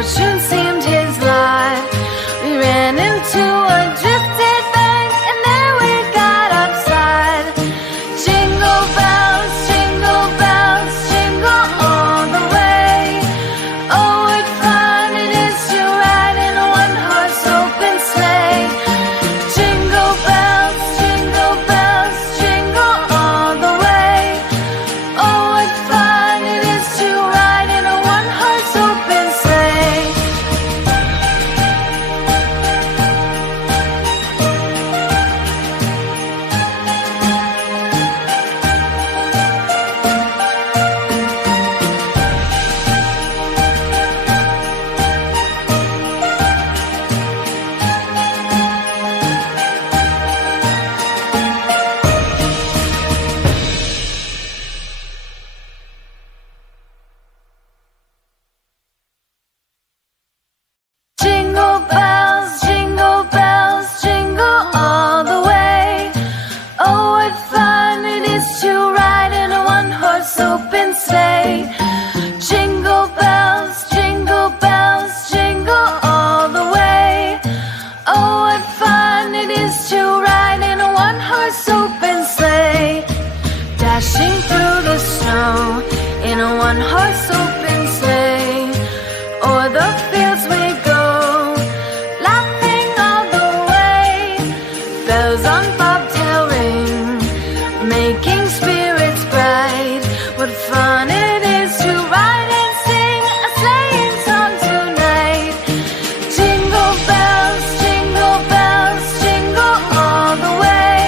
misfortune seemed his lot. We ran into a drifted bank, and there we got upside. Jingle bells, jingle all the way. Oh, what fun it is to ride in a one-horse open sleigh. Jingle bells, jingle all the way. Oh, what fun it is to ride in a one-horse open sleigh. Jingle bells, jingle all the way. Oh, what fun it is to ride in a one-horse open sleigh. Jingle bells, jingle all the way. Oh, what fun it is to ride in a one-horse open sleigh. Dashing through the snow in a one-horse open sleigh. O'er the fields we go, laughing all the way. Bells on bobtail ring, making spirits bright. What fun it is to ride and sing a sleighing song tonight. Jingle bells, jingle all the way.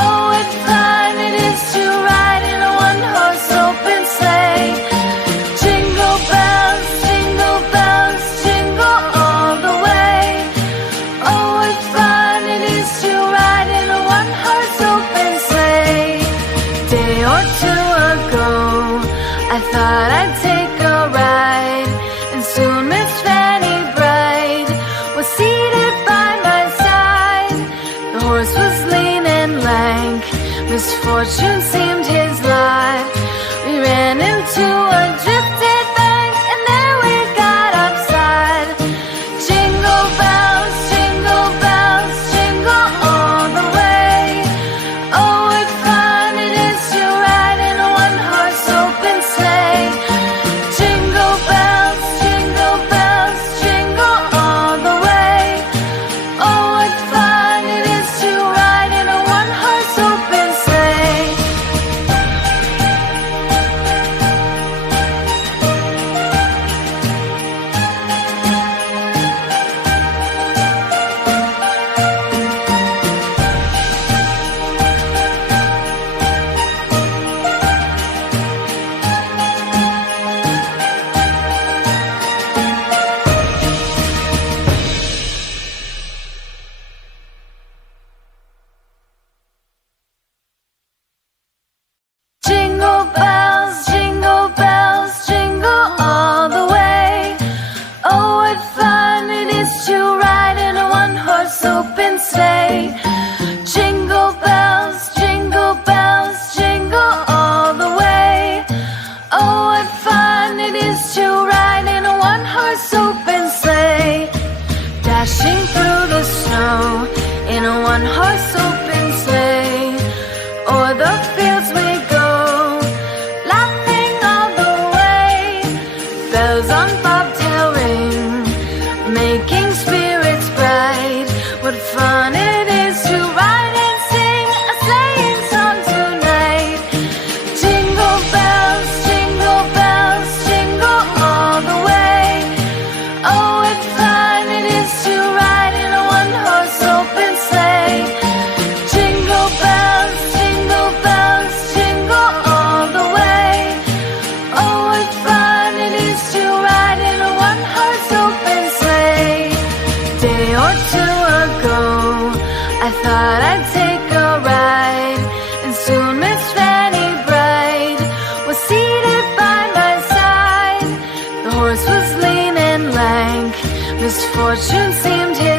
Oh, what fun it is to ride in a one-horse open sleigh. Jingle bells, jingle all the way. Oh, what fun it is to ride in a one-horse open sleigh. Day or two ago, I thought I'd take a ride, and soon Miss Fanny Bright was seated by my side. The horse was lean and lank, misfortune seemed his lot. We ran into a drifted bank, and there we got upside. Jingle bells, jingle all the way. Oh, what fun it is to ride in a one-horse open sleigh. Jingle bells, jingle all the way. Oh, what fun it is to ride in a one-horse open sleigh. Jingle bells, jingle all the way. Oh, what fun it is to ride in a one-horse open sleigh. Jingle bells, jingle all the way. Oh, what fun it is to ride in a one-horse open sleigh. Dashing through the snow in a one-horse open sleigh. O'er the fields we go, laughing all the way. Bells on bobtail ring, making spirits bright. What fun it is to ride and sing a sleighing song tonight. Jingle bells, jingle all the way. Oh, what fun it is to ride in a one-horse open sleigh. Jingle bells, jingle all the way. Oh, what fun it is to ride in a one-horse open sleigh. Day or two ago, I thought I'd take a ride, and soon Miss Fanny Bright was seated by my side. The horse was lean and lank, misfortune seemed his